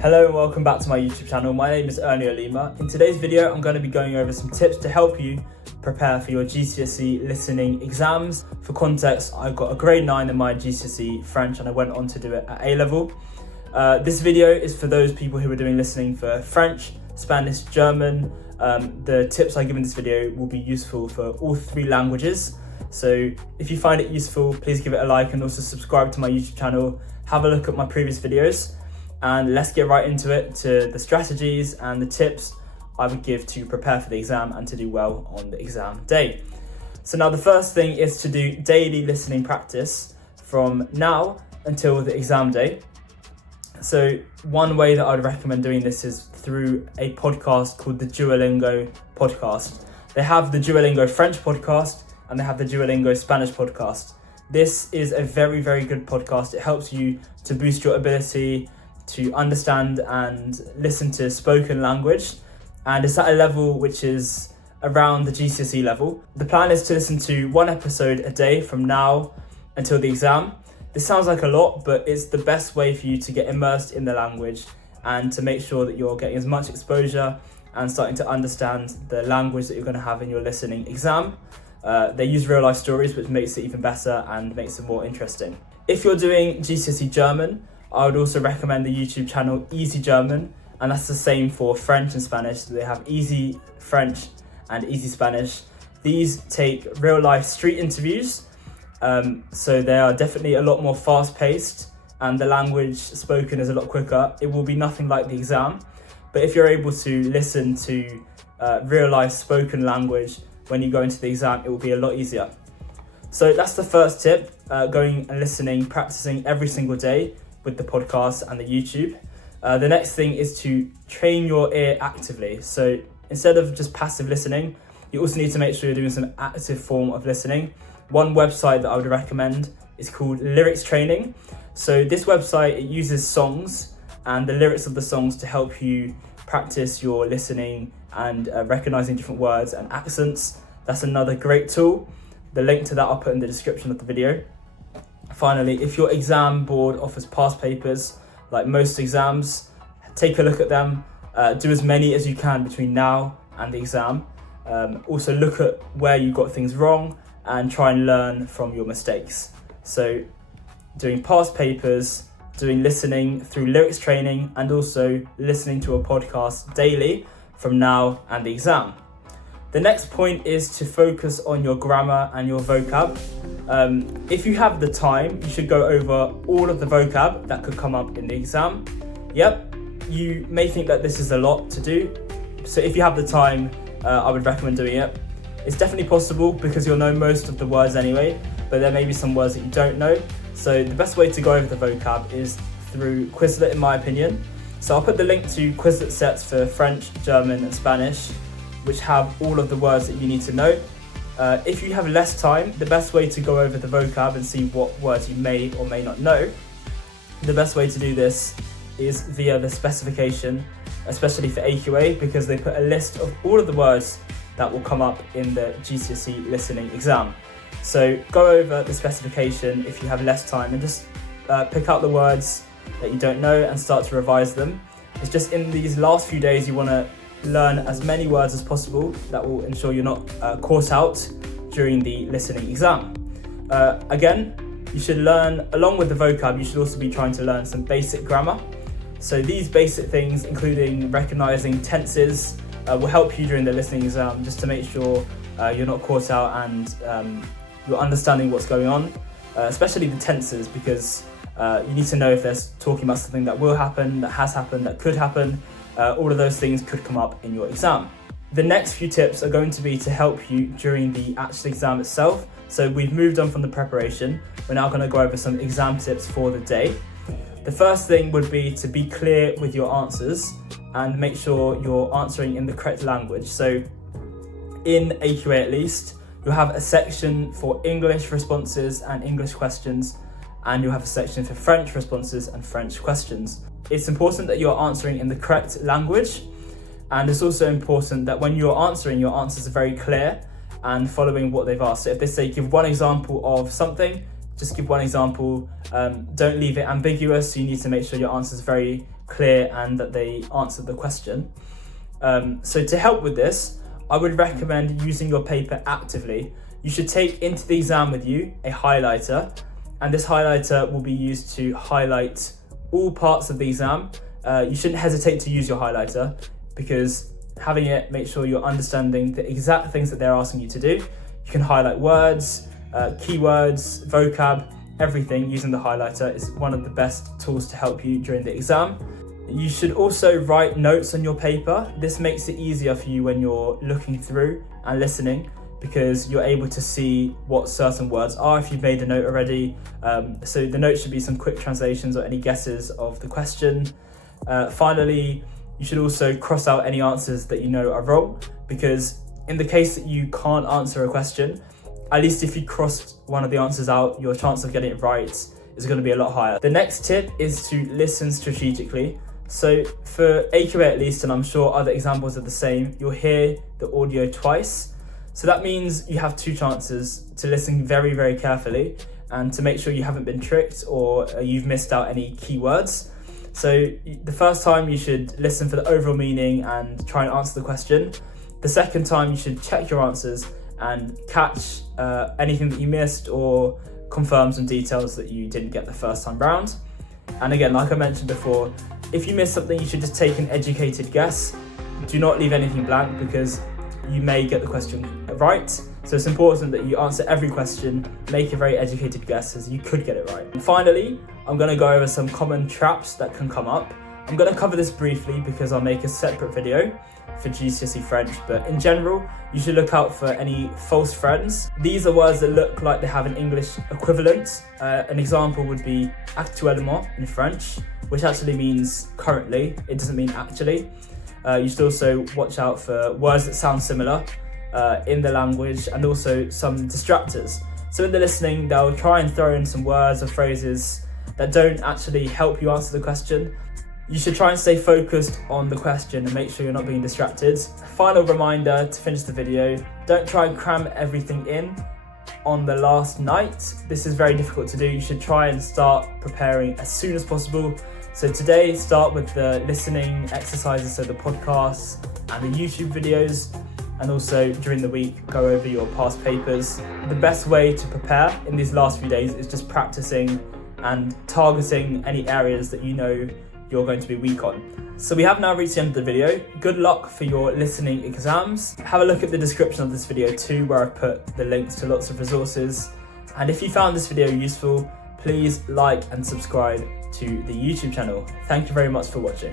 Hello and welcome back to my YouTube channel. My name is Ernie Olima. In today's video, I'm going to be going over some tips to help you prepare for your GCSE listening exams. For context, I got a grade 9 in my GCSE French and I went on to do it at A-level. This video is for those people who are doing listening for French, Spanish, German. The tips I give in this video will be useful for all three languages. So if you find it useful, please give it a like and also subscribe to my YouTube channel. Have a look at my previous videos. And let's get right into it, to the strategies and the tips I would give to prepare for the exam and to do well on the exam day. So now the first thing is to do daily listening practice from now until the exam day. So one way that I would recommend doing this is through a podcast called the Duolingo podcast. They have the Duolingo French podcast and they have the Duolingo Spanish podcast. This is a very, very good podcast. It helps you to boost your ability to understand and listen to spoken language, and it's at a level which is around the GCSE level. The plan is to listen to one episode a day from now until the exam. This sounds like a lot, but it's the best way for you to get immersed in the language and to make sure that you're getting as much exposure and starting to understand the language that you're going to have in your listening exam. They use real life stories, which makes it even better and makes it more interesting. If you're doing GCSE German, I would also recommend the YouTube channel Easy German, and that's the same for French and Spanish. They have Easy French and Easy Spanish. These take real life street interviews, so they are definitely a lot more fast paced and the language spoken is a lot quicker. It will be nothing like the exam, but if you're able to listen to real life spoken language when you go into the exam, it will be a lot easier. So that's the first tip, going and listening, practicing every single day with the podcast and the YouTube. The next thing is to train your ear actively. So instead of just passive listening, you also need to make sure you're doing some active form of listening. One website that I would recommend is called Lyrics Training. So this website, it uses songs and the lyrics of the songs to help you practice your listening and recognizing different words and accents. That's another great tool. The link to that I'll put in the description of the video. Finally, if your exam board offers past papers, like most exams, take a look at them. Do as many as you can between now and the exam. Also look at where you got things wrong and try and learn from your mistakes. So doing past papers, doing listening through lyrics training, and also listening to a podcast daily from now and the exam. The next point is to focus on your grammar and your vocab. If you have the time, you should go over all of the vocab that could come up in the exam. Yep, you may think that this is a lot to do. So if you have the time, I would recommend doing it. It's definitely possible because you'll know most of the words anyway, but there may be some words that you don't know. So the best way to go over the vocab is through Quizlet, in my opinion. So I'll put the link to Quizlet sets for French, German and Spanish, which have all of the words that you need to know. If you have less time, the best way to go over the vocab and see what words you may or may not know, the best way to do this is via the specification, especially for AQA, because they put a list of all of the words that will come up in the GCSE listening exam. So go over the specification if you have less time and just pick out the words that you don't know and start to revise them. It's just in these last few days you want to learn as many words as possible. That will ensure you're not caught out during the listening exam. Again, you should learn, along with the vocab, you should also be trying to learn some basic grammar. So these basic things, including recognizing tenses, will help you during the listening exam, just to make sure you're not caught out and you're understanding what's going on, especially the tenses, because you need to know if they're talking about something that will happen, that has happened, that could happen. All of those things could come up in your exam. The next few tips are going to be to help you during the actual exam itself. So we've moved on from the preparation. We're now going to go over some exam tips for the day. The first thing would be to be clear with your answers and make sure you're answering in the correct language. So in AQA at least, you'll have a section for English responses and English questions, and you'll have a section for French responses and French questions. It's important that you're answering in the correct language, and it's also important that when you're answering, your answers are very clear and following what they've asked. So if they say give one example of something, just give one example. Don't leave it ambiguous. You need to make sure your answer is very clear and that they answer the question. So to help with this, I would recommend using your paper actively. You should take into the exam with you a highlighter, and this highlighter will be used to highlight all parts of the exam. You shouldn't hesitate to use your highlighter, because having it, make sure you're understanding the exact things that they're asking you to do. You can highlight words, keywords, vocab, everything using the highlighter is one of the best tools to help you during the exam. You should also write notes on your paper. This makes it easier for you when you're looking through and listening, because you're able to see what certain words are if you've made a note already. So the note should be some quick translations or any guesses of the question. Finally, you should also cross out any answers that you know are wrong, because in the case that you can't answer a question, at least if you crossed one of the answers out, your chance of getting it right is going to be a lot higher. The next tip is to listen strategically. So for AQA at least, and I'm sure other examples are the same, you'll hear the audio twice. So that means you have two chances to listen very, very carefully and to make sure you haven't been tricked or you've missed out any keywords. So the first time you should listen for the overall meaning and try and answer the question. The second time you should check your answers and catch anything that you missed or confirm some details that you didn't get the first time round. And again, like I mentioned before, if you miss something, you should just take an educated guess. Do not leave anything blank, because you may get the question right. So it's important that you answer every question, make a very educated guess, as you could get it right. And finally, I'm going to go over some common traps that can come up. I'm going to cover this briefly because I'll make a separate video for GCSE French, but in general, you should look out for any false friends. These are words that look like they have an English equivalent. An example would be actuellement in French, which actually means currently. It doesn't mean actually. You should also watch out for words that sound similar in the language, and also some distractors. So in the listening, they'll try and throw in some words or phrases that don't actually help you answer the question. You should try and stay focused on the question and make sure you're not being distracted. Final reminder to finish the video, don't try and cram everything in on the last night. This is very difficult to do. You should try and start preparing as soon as possible. So today, start with the listening exercises, so the podcasts and the YouTube videos, and also during the week, go over your past papers. The best way to prepare in these last few days is just practicing and targeting any areas that you know you're going to be weak on. So we have now reached the end of the video. Good luck for your listening exams. Have a look at the description of this video too, where I've put the links to lots of resources. And if you found this video useful, please like and subscribe to the YouTube channel. Thank you very much for watching.